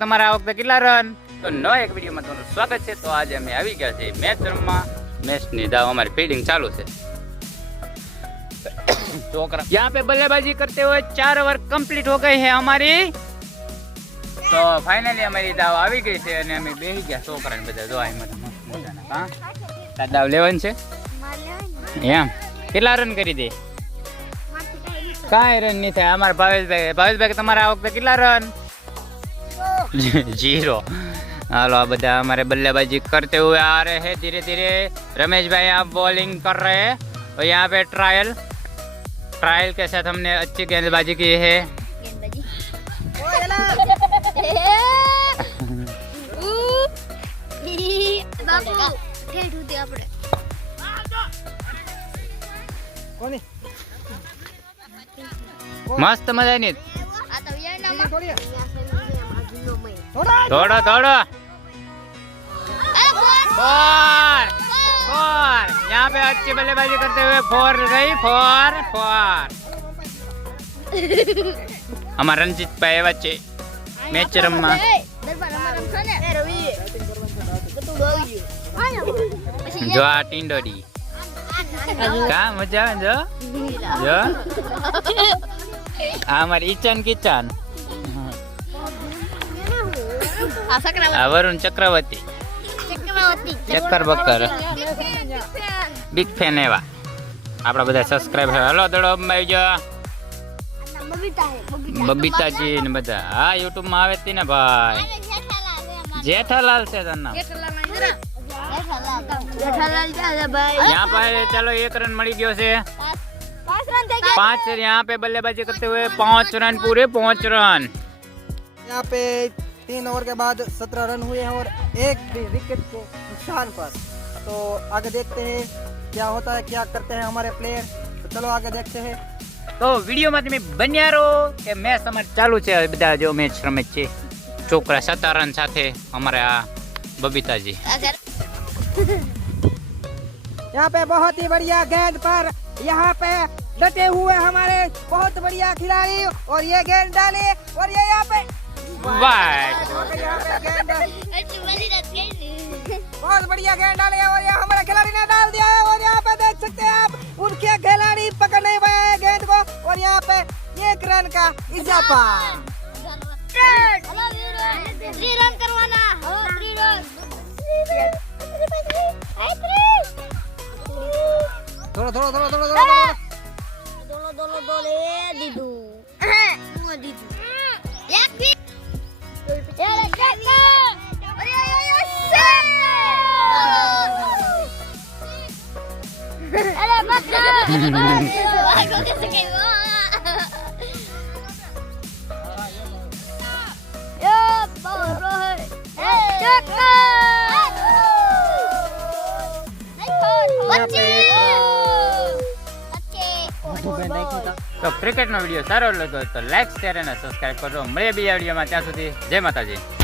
તમારા આ વખતે કેટલા રન? તો નવા એક વિડીયોમાં તમારું સ્વાગત છે. તો આજે અમે આવી ગયા છીએ મેચ રમવા. મેચની દાવ અમારી ફીલ્ડિંગ ચાલુ છે. छोकरा यहाँ पे बल्लेबाजी करते हुए 4 ओवर कंप्लीट हो गई है हमारी. तो फाइनली हमारी दाव આવી ગઈ છે અને અમે બેહી ગયા છોકરાને બધા જો આ મોટાના હા દાવ લેવન છે એમ. કેટલા રન કરી દે? કાંઈ રન નહીં થાય. અમારા ભાવેશભાઈ તમારા આ વખતે કેટલા રન? 0. હાલો આ બધા हमारे बल्लेबाजी करते हुए आ रहे हैं धीरे धीरे. रमेश भाई आप बॉलिंग कर रहे हैं और यहाँ पे ट्रायल के साथ हमने अच्छी गेंदबाजी की है. मस्त मजानी. थोड़ा थोड़ा फोर यहाँ पे अच्छी बल्लेबाजी करते हुए 4 गई. 4 हमारा रंजीत भाई बच्चे मैच रमवा जो आ टींडोडी का मजा जो जो हमारी ईचन किचन वरुण चक्रवर्ती चक्कर बक्कर बिग फैन एवा આપડા બધા સબસ્ક્રાઇબ હે. હલો દડો ભાઈ જો બબીતાજી ને બધા હા યુટ્યુબ માં આવે તી ને ભાઈ. જેઠાલાલ છે તારું નામ? यहाँ पे चलो 1 रन मड़ी गयो से 5 यहाँ पे बल्लेबाजी करते हुए 5 रन पूरे 5 रन. यहाँ पे 3 ओवर के बाद 17 रन हुए हैं और एक विकेट को नुकसान पर. तो आगे देखते हैं क्या होता है, क्या करते हैं हमारे प्लेयर. तो चलो आगे देखते हैं. तो वीडियो में तुम्हें बन्या रहो કે મેચ અમાર ચાલુ છે. બધા જો મેચ રમે છે છોકરા 17 રન સાથે हमारे आ बबीताजी. यहाँ पे बहुत ही बढ़िया गेंद पर यहाँ पे डटे हुए हमारे बहुत बढ़िया खिलाड़ी और ये गेंद डाले और ये यहाँ पे बहुत बढ़िया गेंद डाले और यहाँ हमारे खिलाड़ी ने डाल दिया है. और यहाँ पे देख सकते हैं आप उनके खिलाड़ी पकड़ नहीं पाए हैं गेंद को और यहाँ पे 1 रन का इजाफा. 3 रन करवाना. 3 रन थोड़ा थोड़ा थोड़ा थोड़ा दोले दीदू दीदू एक भी अरे તો ક્રિકેટનો વિડીયો સારો લાગ્યો તો લાઈક શેર અને સબસ્ક્રાઇબ કરજો. મળીએ બીજા વિડીયોમાં. ત્યાં સુધી જય માતાજી.